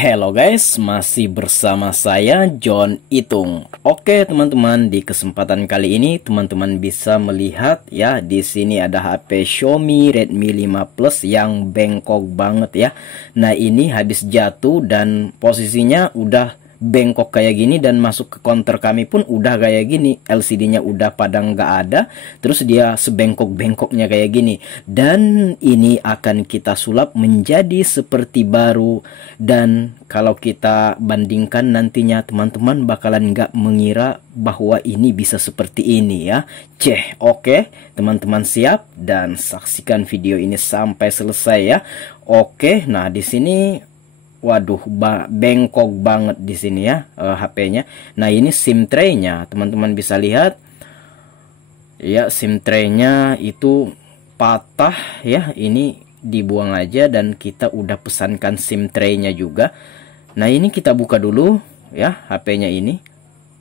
Hello guys, masih bersama saya John Itung. Oke teman-teman, di kesempatan kali ini teman-teman bisa melihat ya, di sini ada HP Xiaomi Redmi 5 Plus yang bengkok banget ya. Nah, ini habis jatuh dan posisinya udah bengkok kayak gini, dan masuk ke counter kami pun udah kayak gini, LCD-nya udah pada nggak ada, terus dia sebengkok-bengkoknya kayak gini. Dan ini akan kita sulap menjadi seperti baru, dan kalau kita bandingkan nantinya teman-teman bakalan nggak mengira bahwa ini bisa seperti ini ya. Oke, teman-teman siap dan saksikan video ini sampai selesai ya. Oke, nah di sini waduh, bengkok banget di sini ya HP-nya. Nah, ini SIM tray-nya, teman-teman bisa lihat. Ya, SIM tray-nya itu patah ya. Ini dibuang aja dan kita udah pesankan SIM tray-nya juga. Nah, ini kita buka dulu ya HP-nya ini.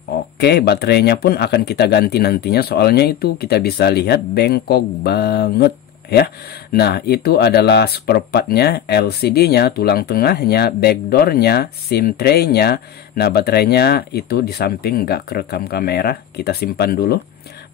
Oke, baterainya pun akan kita ganti nantinya, soalnya itu kita bisa lihat bengkok banget ya. Nah, itu adalah spare part-nya, LCD-nya, tulang tengahnya, backdoor-nya, SIM tray-nya. Nah, baterainya itu di samping, nggak kerekam kamera. Kita simpan dulu.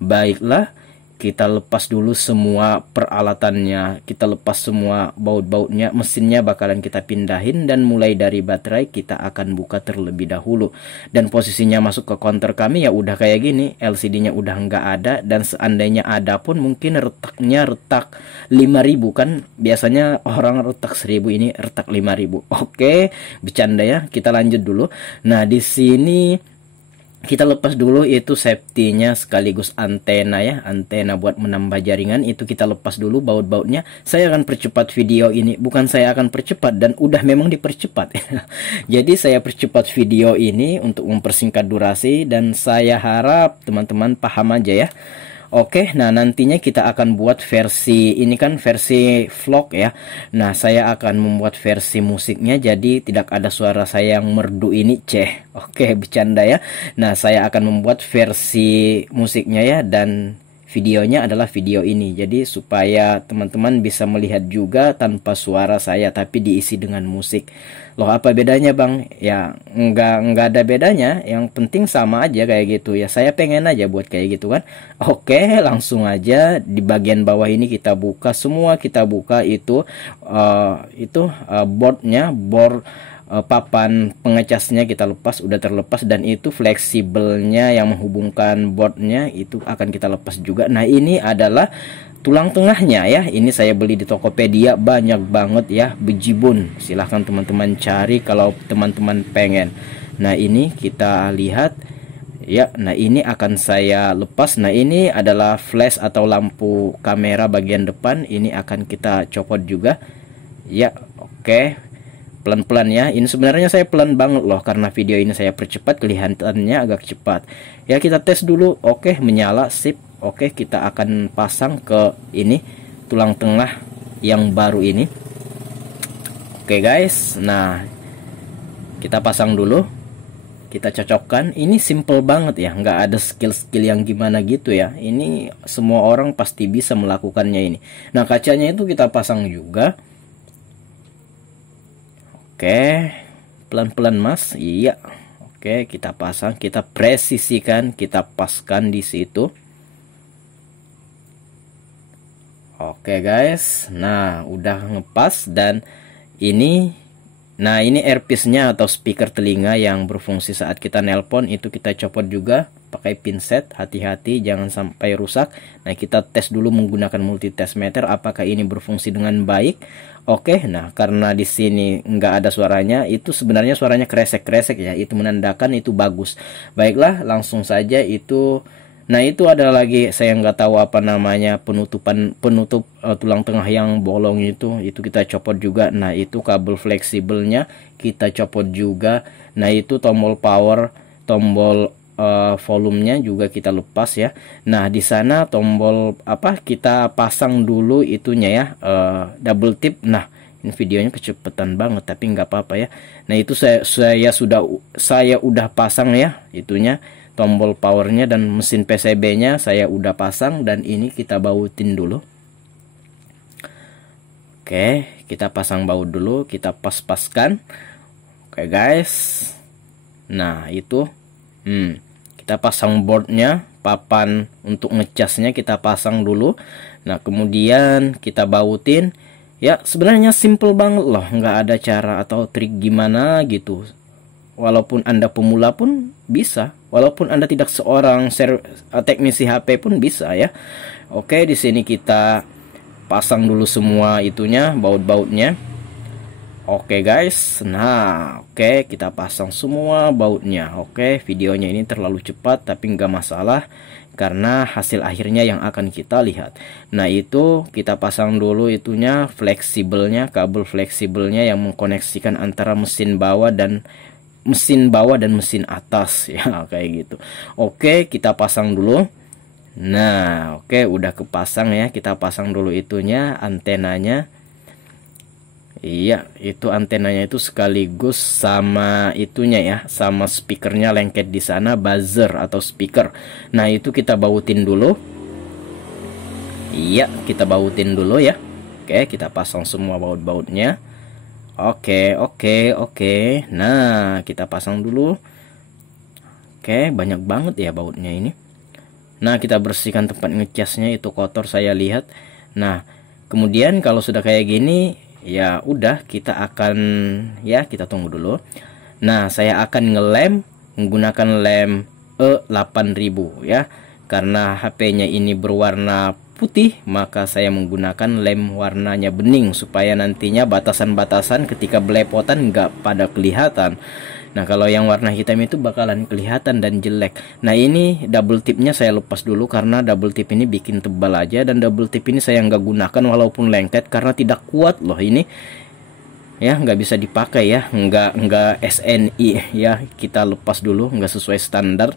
Baiklah, kita lepas dulu semua peralatannya, kita lepas semua baut-bautnya, mesinnya bakalan kita pindahin, dan mulai dari baterai kita akan buka terlebih dahulu. Dan posisinya masuk ke counter kami ya udah kayak gini, LCD-nya udah nggak ada, dan seandainya ada pun mungkin retaknya retak 5.000 kan, biasanya orang retak 1.000, ini retak 5.000. Oke, bercanda ya, kita lanjut dulu. Nah, di sini kita lepas dulu itu safety-nya sekaligus antena ya, antena buat menambah jaringan, itu kita lepas dulu baut-bautnya. Saya akan percepat video ini, bukan saya akan percepat, dan udah memang dipercepat. Jadi saya percepat video ini untuk mempersingkat durasi, dan saya harap teman-teman paham aja ya. Oke, nah nantinya kita akan buat versi, ini kan versi vlog ya. Nah, saya akan membuat versi musiknya, jadi tidak ada suara saya yang merdu ini, Oke, bercanda ya. Nah, saya akan membuat versi musiknya ya, dan videonya adalah video ini. Jadi supaya teman-teman bisa melihat juga tanpa suara saya, tapi diisi dengan musik. Loh, apa bedanya bang? Ya nggak ada bedanya, yang penting sama aja kayak gitu ya. Saya pengen aja buat kayak gitu kan. Oke, langsung aja di bagian bawah ini kita buka semua, kita buka itu boardnya, papan pengecasnya kita lepas, udah terlepas, dan itu fleksibelnya yang menghubungkan boardnya itu akan kita lepas juga. Nah, ini adalah tulang tengahnya ya, ini saya beli di Tokopedia, banyak banget ya, bejibun. Silahkan teman-teman cari kalau teman-teman pengen. Nah, ini kita lihat ya. Nah, ini akan saya lepas. Nah, ini adalah flash atau lampu kamera bagian depan, ini akan kita copot juga ya. Oke, pelan-pelan ya. Ini sebenarnya saya pelan banget loh, karena video ini saya percepat, kelihatannya agak cepat ya. Kita tes dulu. Oke, menyala, sip. Oke, kita akan pasang ke ini tulang tengah yang baru ini. Oke guys, nah kita pasang dulu, kita cocokkan. Ini simple banget ya, nggak ada skill-skill yang gimana gitu ya. Ini semua orang pasti bisa melakukannya ini. Nah, kacanya itu kita pasang juga. Oke, pelan-pelan mas. Iya. Oke, kita pasang, kita presisikan, kita paskan di situ. Oke guys, nah udah ngepas. Dan ini, nah ini earpiece-nya atau speaker telinga yang berfungsi saat kita nelpon, itu kita copot juga pakai pinset. Hati-hati jangan sampai rusak. Nah, kita tes dulu menggunakan multitest meter apakah ini berfungsi dengan baik. Oke, nah karena di sini nggak ada suaranya, itu sebenarnya suaranya kresek-kresek ya, itu menandakan itu bagus. Baiklah, langsung saja itu. Nah, itu ada lagi, saya nggak tahu apa namanya, penutup tulang tengah yang bolong itu kita copot juga. Nah, itu kabel fleksibelnya kita copot juga. Nah, itu tombol power, tombol volumenya juga kita lepas ya. Nah, di sana tombol apa, kita pasang dulu itunya ya, double tip. Nah, ini videonya kecepatan banget tapi nggak apa-apa ya. Nah, itu saya udah pasang ya itunya, tombol powernya, dan mesin PCB-nya saya udah pasang, dan ini kita bautin dulu. Oke, kita pasang baut dulu, kita pas-paskan. Oke guys, nah itu kita pasang boardnya, papan untuk ngecasnya kita pasang dulu. Nah kemudian kita bautin. Ya sebenarnya simple banget loh, nggak ada cara atau trik gimana gitu. Walaupun Anda pemula pun bisa, walaupun Anda tidak seorang teknisi HP pun bisa ya. Oke, di sini kita pasang dulu semua itunya, baut-bautnya. Oke guys, nah oke kita pasang semua bautnya. Oke, videonya ini terlalu cepat tapi nggak masalah karena hasil akhirnya yang akan kita lihat. Nah itu kita pasang dulu itunya, fleksibelnya, kabel fleksibelnya yang mengkoneksikan antara mesin bawah dan mesin atas ya, kayak gitu. Oke, kita pasang dulu. Nah oke, udah kepasang ya, kita pasang dulu itunya, antenanya. Iya, itu antenanya itu sekaligus sama itunya ya, sama speakernya lengket di sana, buzzer atau speaker. Nah, itu kita bautin dulu. Iya, kita bautin dulu ya. Oke, kita pasang semua baut-bautnya. Oke. Nah, kita pasang dulu. Oke, banyak banget ya bautnya ini. Nah, kita bersihkan tempat ngecasnya, itu kotor saya lihat. Nah, kemudian kalau sudah kayak gini, ya udah kita akan kita tunggu dulu. Nah saya akan ngelem menggunakan lem E8000 ya, karena HP-nya ini berwarna putih maka saya menggunakan lem warnanya bening supaya nantinya batasan-batasan ketika belepotan nggak pada kelihatan. Nah kalau yang warna hitam itu bakalan kelihatan dan jelek. Nah ini double tipnya saya lepas dulu karena double tip ini bikin tebal aja, dan double tip ini saya nggak gunakan walaupun lengket karena tidak kuat loh ini. Ya nggak bisa dipakai ya, nggak SNI ya, kita lepas dulu, nggak sesuai standar.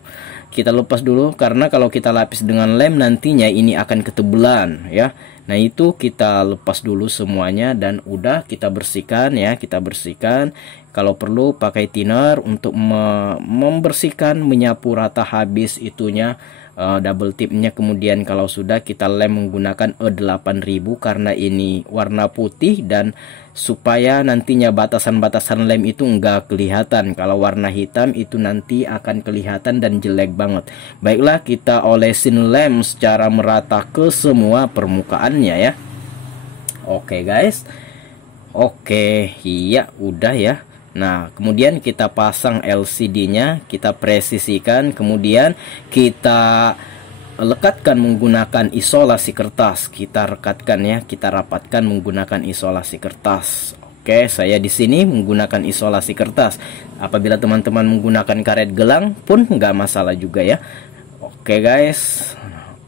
Kita lepas dulu karena kalau kita lapis dengan lem nantinya ini akan ketebelan ya. Nah itu kita lepas dulu semuanya dan udah kita bersihkan ya, kita bersihkan. Kalau perlu pakai thinner untuk membersihkan, menyapu rata habis itunya double tipnya. Kemudian kalau sudah kita lem menggunakan E8000 karena ini warna putih dan supaya nantinya batasan-batasan lem itu enggak kelihatan. Kalau warna hitam itu nanti akan kelihatan dan jelek banget. Baiklah, kita olesin lem secara merata ke semua permukaannya ya. Oke guys. Oke, iya udah ya. Nah kemudian kita pasang LCD-nya, kita presisikan, kemudian kita lekatkan menggunakan isolasi kertas. Kita rekatkan ya, kita rapatkan menggunakan isolasi kertas. Oke, saya di sini menggunakan isolasi kertas. Apabila teman-teman menggunakan karet gelang pun nggak masalah juga ya. Oke guys.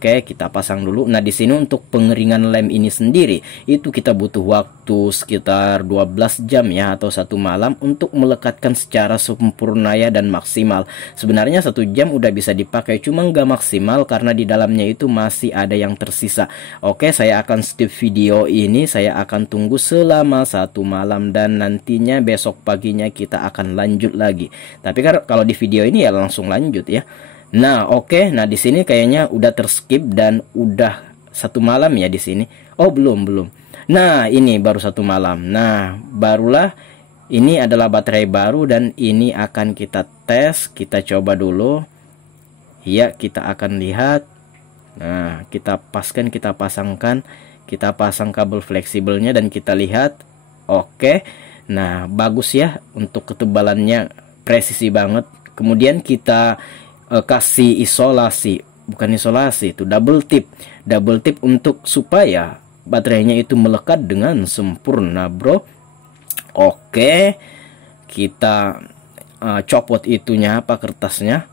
Oke, kita pasang dulu. Nah, di sini untuk pengeringan lem ini sendiri, itu kita butuh waktu sekitar 12 jam ya, atau 1 malam untuk melekatkan secara sempurna ya dan maksimal. Sebenarnya 1 jam udah bisa dipakai, cuma nggak maksimal karena di dalamnya itu masih ada yang tersisa. Oke, saya akan skip video ini, saya akan tunggu selama 1 malam dan nantinya besok paginya kita akan lanjut lagi. Tapi kalau di video ini ya langsung lanjut ya. Nah, oke. Nah, di sini kayaknya udah terskip dan udah 1 malam ya di sini. Oh, belum. Nah, ini baru 1 malam. Nah, barulah ini adalah baterai baru dan ini akan kita tes, kita coba dulu. Ya, kita akan lihat. Nah, kita pasangkan, kita pasang kabel fleksibelnya dan kita lihat. Oke. Nah, bagus ya untuk ketebalannya, presisi banget. Kemudian kita kasih isolasi, bukan isolasi, itu double tip untuk supaya baterainya itu melekat dengan sempurna bro. Oke, kita copot itunya kertasnya,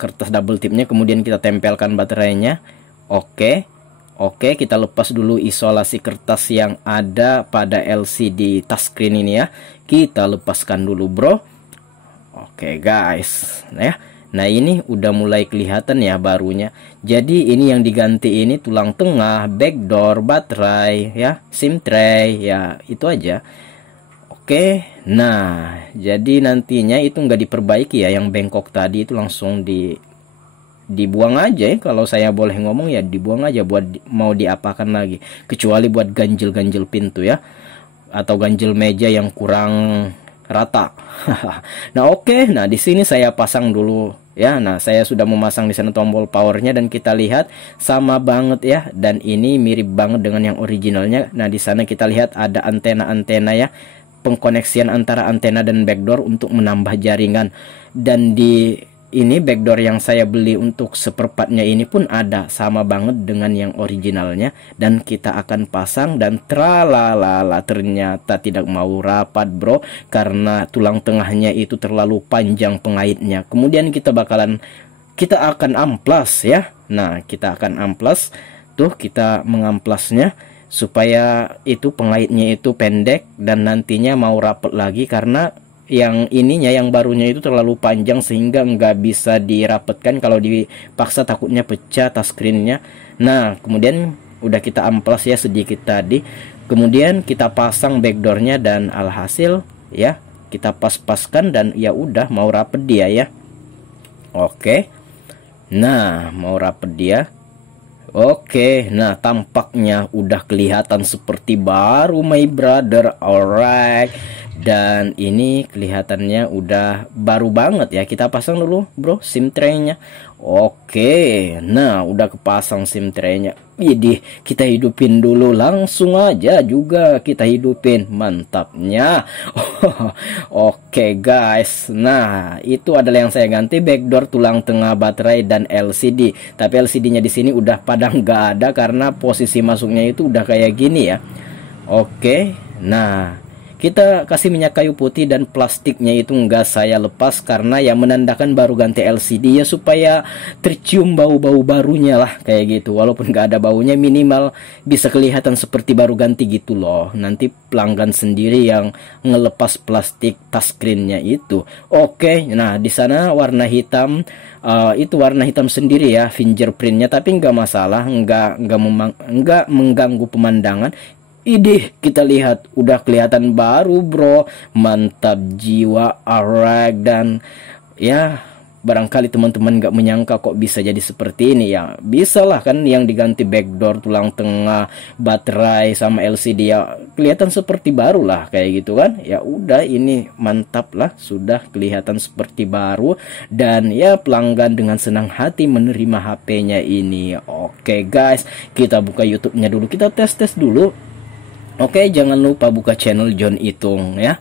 kertas double tipnya, kemudian kita tempelkan baterainya. Oke, kita lepas dulu isolasi kertas yang ada pada LCD touchscreen ini ya, kita lepaskan dulu bro. Oke guys, nah ini udah mulai kelihatan ya barunya. Jadi ini yang diganti ini tulang tengah, backdoor, baterai ya, SIM tray ya, itu aja. Oke, nah jadi nantinya itu nggak diperbaiki ya, yang bengkok tadi itu langsung dibuang aja ya. Kalau saya boleh ngomong ya dibuang aja, buat mau diapakan lagi, kecuali buat ganjil-ganjil pintu ya, atau ganjil meja yang kurang rata. Nah, oke. Nah, di sini saya pasang dulu ya. Nah, saya sudah memasang di sana tombol powernya dan kita lihat sama banget ya. Dan ini mirip banget dengan yang originalnya. Nah, di sana kita lihat ada antena-antena ya, pengkoneksian antara antena dan backdoor untuk menambah jaringan. Dan di ini backdoor yang saya beli untuk seperempatnya ini pun ada sama banget dengan yang originalnya, dan kita akan pasang dan tralalala, ternyata tidak mau rapat bro, karena tulang tengahnya itu terlalu panjang pengaitnya. Kemudian kita akan amplas ya. Nah, kita akan amplas tuh, kita mengamplasnya supaya itu pengaitnya itu pendek dan nantinya mau rapat lagi, karena yang ininya, yang barunya itu terlalu panjang sehingga nggak bisa dirapetkan, kalau dipaksa takutnya pecah touchscreennya. Nah, kemudian udah kita amplas ya sedikit tadi, kemudian kita pasang backdoornya dan alhasil ya kita pas-paskan dan ya udah mau rapet dia ya. Oke, nah mau rapet dia. Oke, nah tampaknya udah kelihatan seperti baru my brother. Alright, dan ini kelihatannya udah baru banget ya. Kita pasang dulu bro SIM tray-nya. Oke, nah udah kepasang SIM tray-nya. Jadi kita hidupin dulu, langsung aja juga kita hidupin, mantapnya. Oke guys, nah itu adalah yang saya ganti, backdoor, tulang tengah, baterai, dan LCD. Tapi LCD-nya di sini udah pada nggak ada karena posisi masuknya itu udah kayak gini ya. Oke, nah kita kasih minyak kayu putih dan plastiknya itu enggak saya lepas karena ya menandakan baru ganti LCD ya, supaya tercium bau-bau barunya lah kayak gitu. Walaupun nggak ada baunya, minimal bisa kelihatan seperti baru ganti gitu loh. Nanti pelanggan sendiri yang ngelepas plastik touchscreen-nya itu. Oke, nah di sana warna hitam, itu warna hitam sendiri ya fingerprintnya, tapi nggak masalah, nggak mengganggu pemandangan. Idih, kita lihat udah kelihatan baru bro, mantap jiwa. Alright, dan ya barangkali teman-teman gak menyangka kok bisa jadi seperti ini ya. Bisa lah kan, yang diganti backdoor, tulang tengah, baterai, sama LCD ya kelihatan seperti baru lah kayak gitu kan. Ya udah, ini mantap lah, sudah kelihatan seperti baru, dan ya pelanggan dengan senang hati menerima HP-nya ini. Oke guys, kita buka YouTube-nya dulu, kita tes dulu. Oke, jangan lupa buka channel John Itung ya.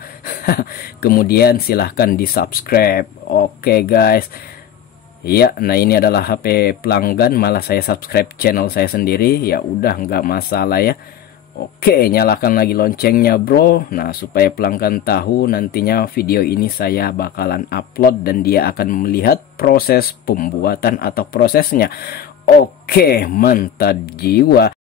Kemudian silahkan di subscribe. Oke guys. Ya, nah ini adalah HP pelanggan, malah saya subscribe channel saya sendiri. Ya udah, nggak masalah ya. Oke, nyalakan lagi loncengnya bro. Nah, supaya pelanggan tahu nantinya video ini saya bakalan upload dan dia akan melihat proses pembuatan atau prosesnya. Oke, mantap jiwa.